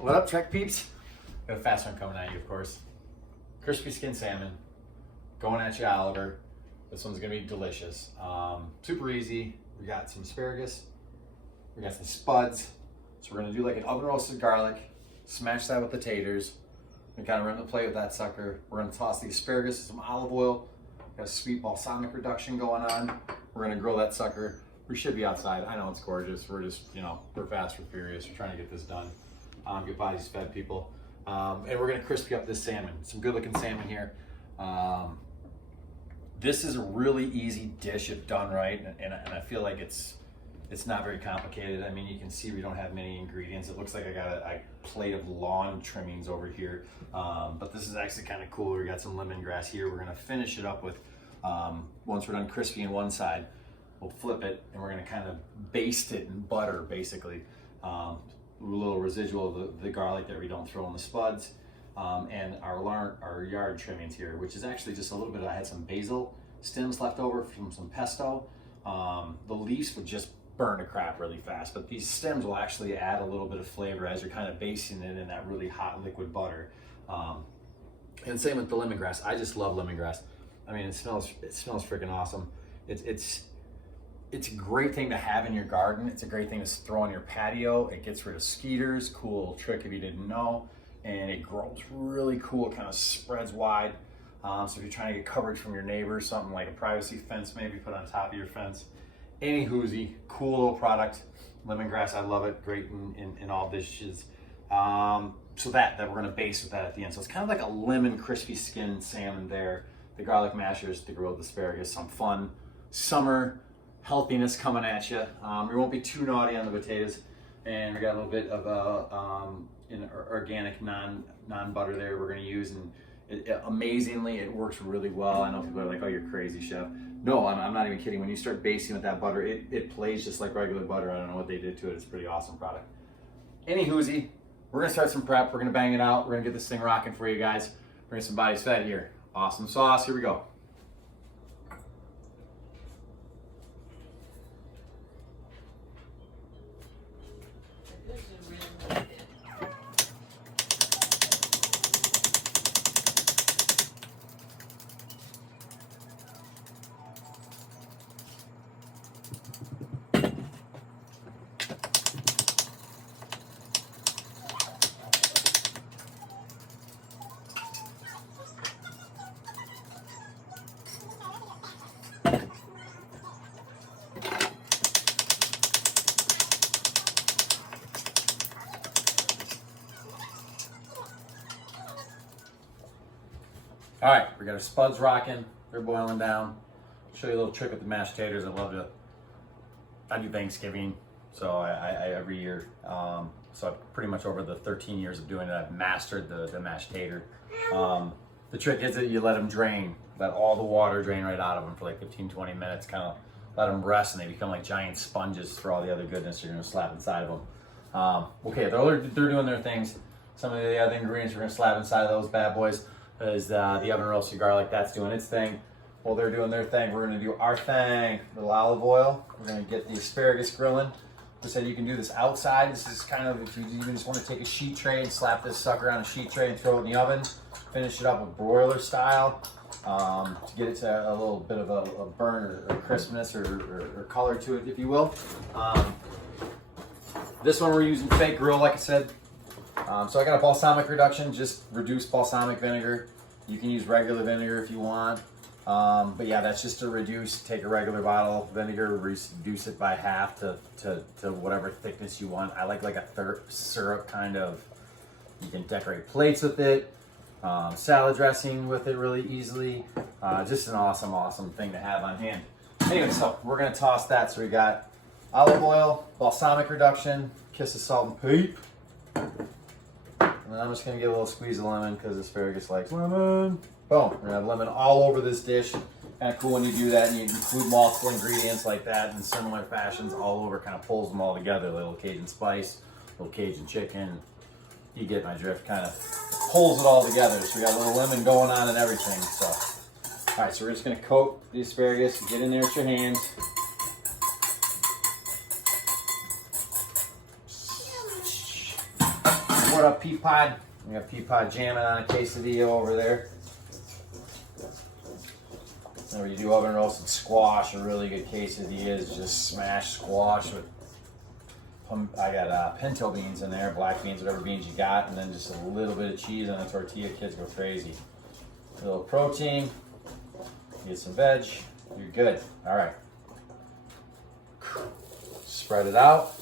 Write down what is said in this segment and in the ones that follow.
What up, Trek peeps? Got a fast one coming at you, of course. Crispy skin salmon, going at you, Oliver. This one's gonna be delicious. Super easy. We got some asparagus, we got some spuds. So we're gonna do like an oven roasted garlic, smash that with the taters, and kind of run the plate with that sucker. We're gonna toss the asparagus, some olive oil, got a sweet balsamic reduction going on. We're gonna grill that sucker. We should be outside. I know it's gorgeous. We're just, we're fast, we're furious. We're trying to get this done. Get bodies fed, people. And we're gonna crispy up this salmon. Some good looking salmon here. This is a really easy dish if done right, and I feel like it's not very complicated. I mean, you can see we don't have many ingredients. It looks like I got a plate of lawn trimmings over here, but this is actually kind of cool. We got some lemongrass here. We're gonna finish it up with, once we're done crispy on one side, we'll flip it and we're gonna kind of baste it in butter, basically. A little residual of the garlic that we don't throw in the spuds, and our yard trimmings here, which is actually just a little bit. I had some basil stems left over from some pesto. The leaves would just burn to crap really fast, but these stems will actually add a little bit of flavor as you're kind of basting it in that really hot liquid butter. And same with the lemongrass. I just love lemongrass. I mean, it smells freaking awesome. It's a great thing to have in your garden. It's a great thing to throw on your patio. It gets rid of skeeters. Cool trick if you didn't know. And it grows really cool. It kind of spreads wide. So if you're trying to get coverage from your neighbors, something like a privacy fence maybe put on top of your fence. Any hoozy, cool little product. Lemongrass, I love it. Great in all dishes. So that we're gonna base with that at the end. So it's kind of like a lemon crispy skin salmon there. The garlic mashers, the grilled asparagus, some fun summer healthiness coming at you. We won't be too naughty on the potatoes, and we got a little bit of organic non-butter there we're going to use, and amazingly it works really well. I know people are like, "Oh, you're crazy, chef." No, I'm not even kidding. When you start basting with that butter, it plays just like regular butter. I don't know what they did to it. It's a pretty awesome product. Any hoozy, we're gonna start some prep. We're gonna bang it out. We're gonna get this thing rocking for you guys. Bring some bodies fed here. Awesome sauce. Here we go. All right, we got our spuds rocking. They're boiling down. Show you a little trick with the mashed taters. I do Thanksgiving, so I every year. So I've pretty much over the 13 years of doing it, I've mastered the mashed tater. The trick is that you let them drain, let all the water drain right out of them for like 15-20 minutes, kind of let them rest, and they become like giant sponges for all the other goodness you're gonna slap inside of them. Okay, they're doing their things. Some of the other ingredients we're gonna slap inside of those bad boys is the oven roasted garlic. That's doing its thing. While they're doing their thing, we're gonna do our thing. A little olive oil. We're gonna get the asparagus grilling. I said you can do this outside. This is kind of, if you even just want to take a sheet tray and slap this sucker on a sheet tray and throw it in the oven. Finish it up with broiler style to get it to a little bit of a burn or crispness or color to it, if you will. This one we're using fake grill, like I said. So I got a balsamic reduction, just reduced balsamic vinegar. You can use regular vinegar if you want. But yeah, that's just to reduce, take a regular bottle of vinegar, reduce it by half to whatever thickness you want. I like a syrup kind of. You can decorate plates with it, salad dressing with it really easily. Just an awesome thing to have on hand. Anyway, so we're gonna toss that. So we got olive oil, balsamic reduction, kiss of salt and pepper. And then I'm just gonna get a little squeeze of lemon because asparagus likes lemon. Boom, we're gonna have lemon all over this dish. Kind of cool when you do that and you include multiple ingredients like that in similar fashions all over, kind of pulls them all together. A little Cajun spice, a little Cajun chicken. You get my drift, kind of pulls it all together. So we got a little lemon going on and everything. So, all right, so we're just gonna coat the asparagus, get in there with your hands. Pour it up pea pod. We got pea pod jamming on a quesadilla over there. Whenever you do oven roasted squash, a really good quesadilla is just smashed squash with, I got pinto beans in there, black beans, whatever beans you got, and then just a little bit of cheese on a tortilla. Kids go crazy. A little protein, get some veg, you're good. All right. Spread it out.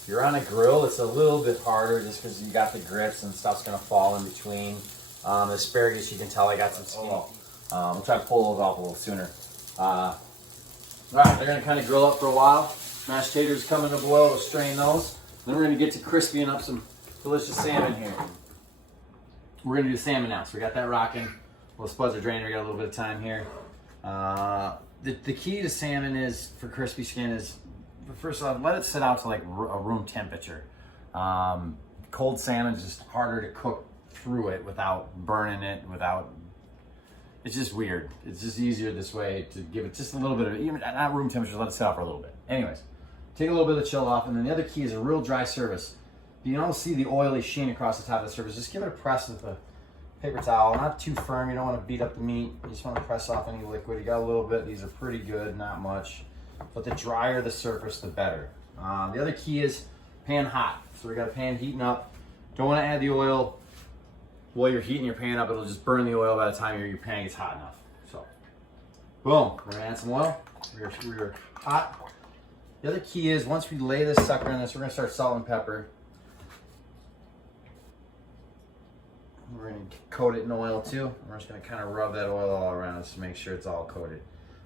If you're on a grill, it's a little bit harder just because you got the grips and stuff's gonna fall in between. The asparagus, you can tell I got some skin. We'll try to pull those off a little sooner. All right, they're gonna kind of grill up for a while. Mashed taters coming to boil, we'll strain those. Then we're gonna get to crispying up some delicious salmon here. We're gonna do salmon now, so we got that rocking. Well, spuds are draining, we got a little bit of time here. The key to salmon is, for crispy skin, is first off, let it sit out to like a room temperature. Cold salmon is just harder to cook through it without burning it, it's just weird. It's just easier this way to give it just a little bit of, even not room temperature, let it sit out for a little bit. Anyways, take a little bit of the chill off, and then the other key is a real dry surface. You can almost see the oily sheen across the top of the surface. Just give it a press with a paper towel, not too firm. You don't want to beat up the meat. You just want to press off any liquid. You got a little bit. These are pretty good, not much. But the drier the surface, the better. The other key is pan hot. So we got a pan heating up. Don't want to add the oil while you're heating your pan up. It'll just burn the oil by the time your pan gets hot enough. So, boom. We're gonna add some oil. We're hot. The other key is once we lay this sucker in this, we're gonna start salt and pepper. We're gonna coat it in oil too. We're just gonna kind of rub that oil all around just to make sure it's all coated.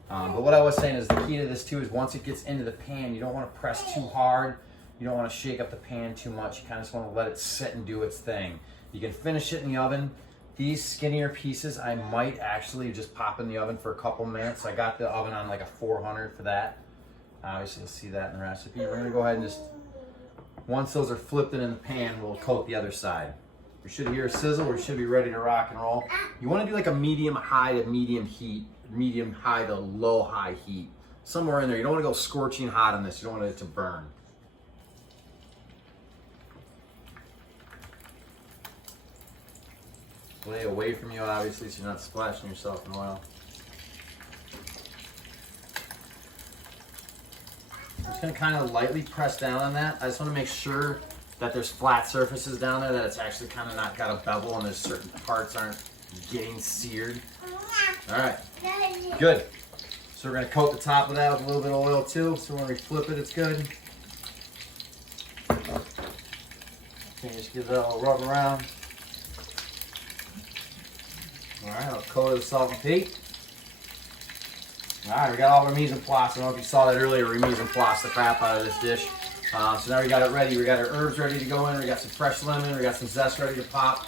But what I was saying is the key to this too is once it gets into the pan, you don't want to press too hard. You don't want to shake up the pan too much. You kind of just want to let it sit and do its thing. You can finish it in the oven. These skinnier pieces, I might actually just pop in the oven for a couple minutes. I got the oven on like a 400 for that. Obviously, you'll see that in the recipe. We're gonna go ahead and just, once those are flipped in the pan, we'll coat the other side. We should hear a sizzle. We should be ready to rock and roll. You want to do like a medium high to medium heat, medium high to low high heat, somewhere in there. You don't want to go scorching hot on this. You don't want it to burn. Lay away from you, obviously, so you're not splashing yourself in oil. I'm just going to kind of lightly press down on that. I just want to make sure that there's flat surfaces down there, that it's actually kind of not got a bevel and there's certain parts aren't getting seared. All right, good. So we're going to coat the top of that with a little bit of oil too, so when we flip it, it's good. Okay, just give that a little rub around. All right, I'll coat it with salt and peat. All right, we got all our mise en place. I don't know if you saw that earlier. We mise en place the crap out of this dish. So now we got it ready. We got our herbs ready to go in. We got some fresh lemon. We got some zest ready to pop.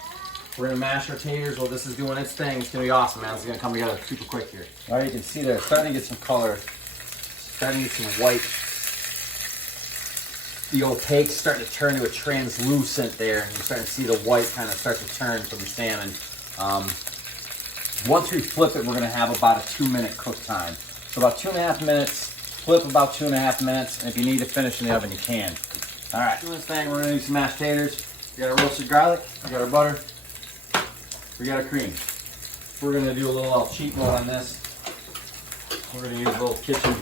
We're gonna mash our taters while this is doing its thing. It's gonna be awesome, man. It's gonna come together super quick here. All right, you can see there, starting to get some color, starting to get some white. The opaque's starting to turn to a translucent there. You're starting to see the white kind of start to turn from the salmon. Once we flip it, we're gonna have about a 2-minute cook time. So about 2.5 minutes, flip about 2.5 minutes, and if you need to finish in the oven, you can. All right, doing this thing, we're gonna do some mashed taters. We got our roasted garlic, we got our butter, we got our cream. We're gonna do a little cheat mode on this. We're gonna use a little kitchen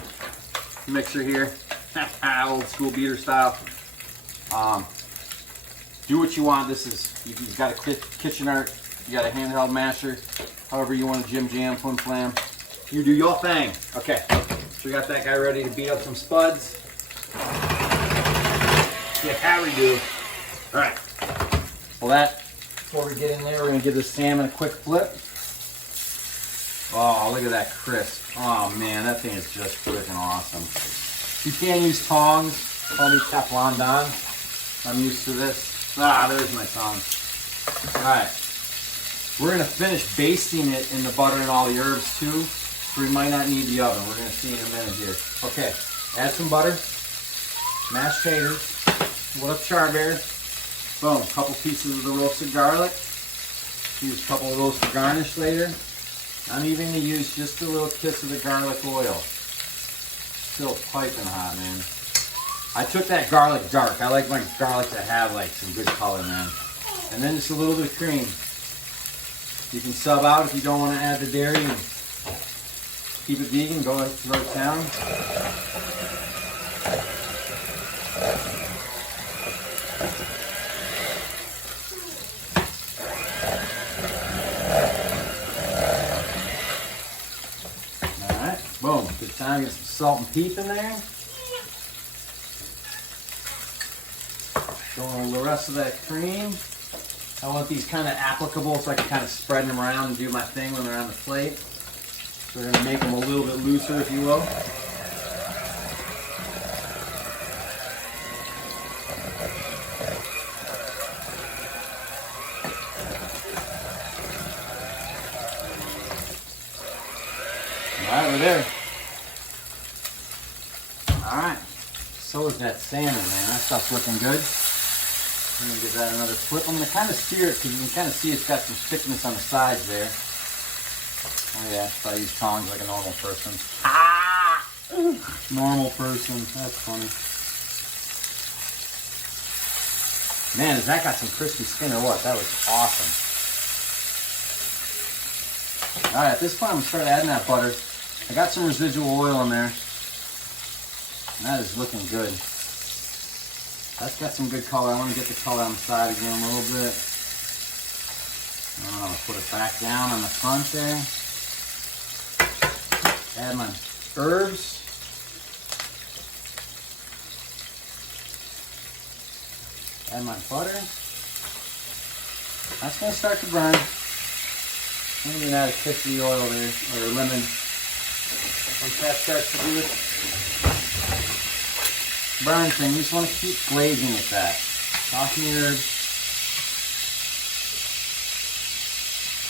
mixer here, old school beater style. Do what you want. This is, you've got a kitchen art, you got a handheld masher, however you want to jam, flim flam. You do your thing. Okay, so we got that guy ready to beat up some spuds. Yeah, how we do. All right. Well, that, before we get in there, we're gonna give this salmon a quick flip. Oh, look at that crisp. Oh man, that thing is just freaking awesome. You can use tongs. Call me Teflon Don. I'm used to this. There's my tongs. All right. We're gonna finish basting it in the butter and all the herbs too. So we might not need the oven. We're gonna see in a minute here. Okay, add some butter, mashed taters, what up charberry, boom, a couple pieces of the roasted garlic. Use a couple of those for garnish later. I'm even gonna use just a little kiss of the garlic oil. Still piping hot, man. I took that garlic dark. I like my garlic to have like some good color, man. And then just a little bit of cream. You can sub out if you don't want to add the dairy and keep it vegan, go right down. Alright, boom. Good time, get some salt and pep in there. Throw the rest of that cream. I want these kind of applicable so I can kind of spread them around and do my thing when they're on the plate. So we're going to make them a little bit looser, if you will. Alright, we're there. Alright, so is that salmon, man. That stuff's looking good. I'm going to give that another flip. I'm going to kind of sear it because you can kind of see it's got some thickness on the sides there. Oh yeah, so I use tongs like a normal person. Ah! Normal person. That's funny. Man, has that got some crispy skin or what? That was awesome. Alright, at this point I'm going to start adding that butter. I got some residual oil in there. And that is looking good. That's got some good color. I want to get the color on the side again a little bit. I'm going to put it back down on the front there. Add my herbs. Add my butter. That's going to start to burn. I'm going to add a kick of the oil there, or lemon. Once that starts to do it, burn thing, you just want to keep glazing with that. Soften the herbs.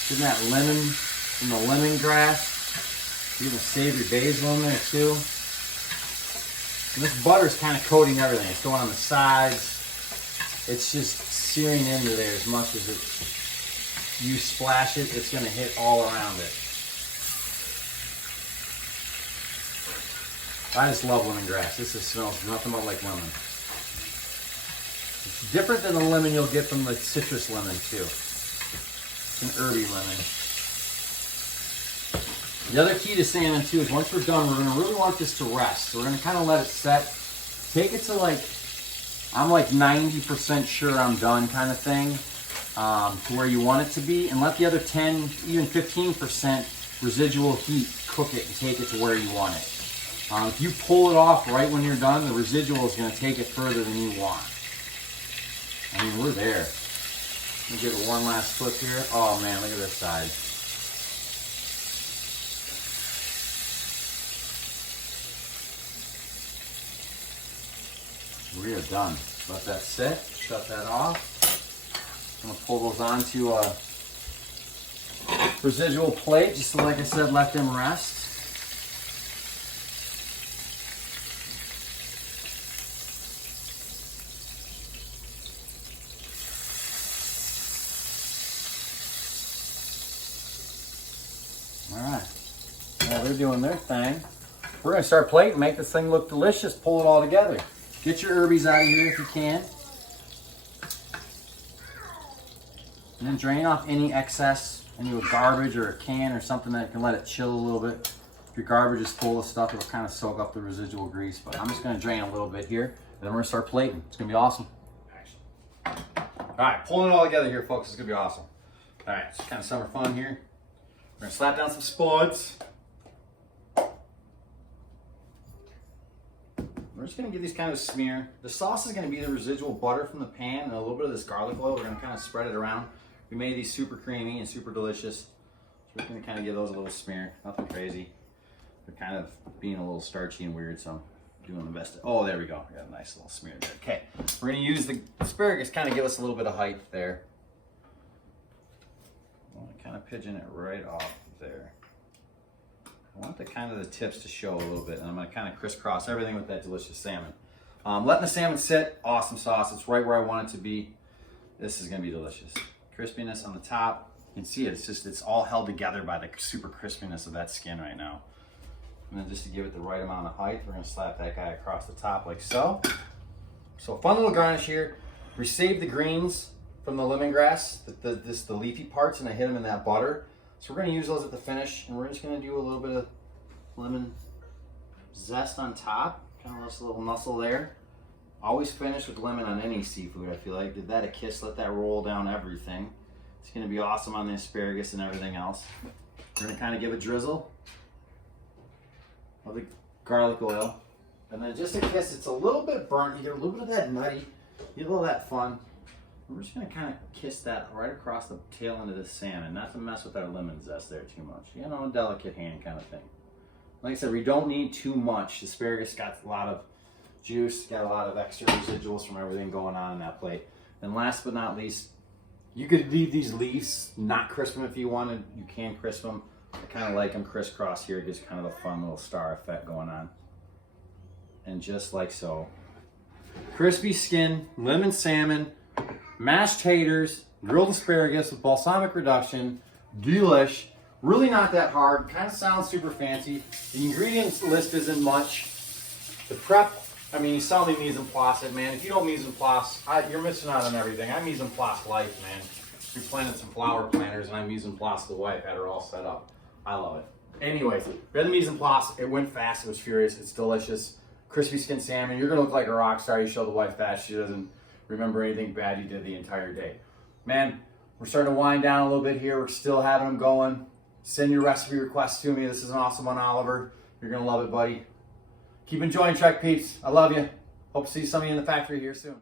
Getting that lemon from the lemongrass. You're going to save your basil in there too. And this butter's kind of coating everything. It's going on the sides. It's just searing into there as much as you splash it, it's going to hit all around it. I just love lemongrass. This just smells nothing but like lemon. It's different than the lemon you'll get from the citrus lemon too. It's an herby lemon. The other key to salmon too is once we're done, we're going to really want this to rest. So we're going to kind of let it set. Take it to like, I'm like 90% sure I'm done kind of thing, to where you want it to be, and let the other 10, even 15% residual heat cook it and take it to where you want it. If you pull it off right when you're done, the residual is going to take it further than you want. I mean, we're there. Let me give it one last flip here. Oh man, look at this side. We are done. Let that sit. Shut that off. I'm going to pull those onto a residual plate, just so, like I said, let them rest. Alright, now they're doing their thing. We're going to start plating, make this thing look delicious, pull it all together. Get your herbies out of here if you can. And then drain off any excess, any garbage or a can or something that can let it chill a little bit. If your garbage is full of stuff, it'll kind of soak up the residual grease. But I'm just going to drain a little bit here, and then we're going to start plating. It's going to be awesome. All right, pulling it all together here, folks. It's going to be awesome. All right, it's kind of summer fun here. We're going to slap down some spuds. We're just going to give these kind of a smear. The sauce is going to be the residual butter from the pan and a little bit of this garlic oil. We're going to kind of spread it around. We made these super creamy and super delicious. So we're going to kind of give those a little smear. Nothing crazy. They're kind of being a little starchy and weird, so I'm doing the best. Oh, there we go. We got a nice little smear there. Okay, we're going to use the asparagus, kind of give us a little bit of height there. I want to kind of pigeon it right off there. I want the kind of the tips to show a little bit, and I'm going to kind of crisscross everything with that delicious salmon. Letting the salmon sit, awesome sauce. It's right where I want it to be. This is going to be delicious. Crispiness on the top. You can see it. It's all held together by the super crispiness of that skin right now. And then just to give it the right amount of height, we're going to slap that guy across the top like so. So fun little garnish here. We saved the greens from the lemongrass, the leafy parts, and I hit them in that butter. So we're gonna use those at the finish, and we're just gonna do a little bit of lemon zest on top. Kind of just a little muscle there. Always finish with lemon on any seafood, I feel like. Give that a kiss, let that roll down everything. It's gonna be awesome on the asparagus and everything else. We're gonna kind of give a drizzle of the garlic oil. And then just a kiss, it's a little bit burnt. You get a little bit of that nutty, you get a little of that fun. We're just gonna kind of kiss that right across the tail end of the salmon, not to mess with our lemon zest there too much. You know, a delicate hand kind of thing. Like I said, we don't need too much. Asparagus got a lot of juice, got a lot of extra residuals from everything going on in that plate. And last but not least, you could leave these leaves, not crisp them if you wanted. You can crisp them. I kind of like them crisscross here. It gives kind of a fun little star effect going on. And just like so. Crispy skin, lemon salmon, mashed taters, grilled asparagus with balsamic reduction, delish. Really not that hard. Kind of sounds super fancy. The ingredients list isn't much. The prep, I mean, you saw me mise en place it, man. If you don't mise en place, you're missing out on everything. I mise en place life, man. We planted some flower planters and I mise en place the wife. Had her all set up. I love it. Anyways, we had the mise en place. It went fast. It was furious. It's delicious. Crispy skin salmon. You're going to look like a rock star. You show the wife that. She doesn't remember anything bad you did the entire day. Man, we're starting to wind down a little bit here. We're still having them going. Send your recipe requests to me. This is an awesome one, Oliver. You're going to love it, buddy. Keep enjoying Trek Peeps. I love you. Hope to see some of you in the factory here soon.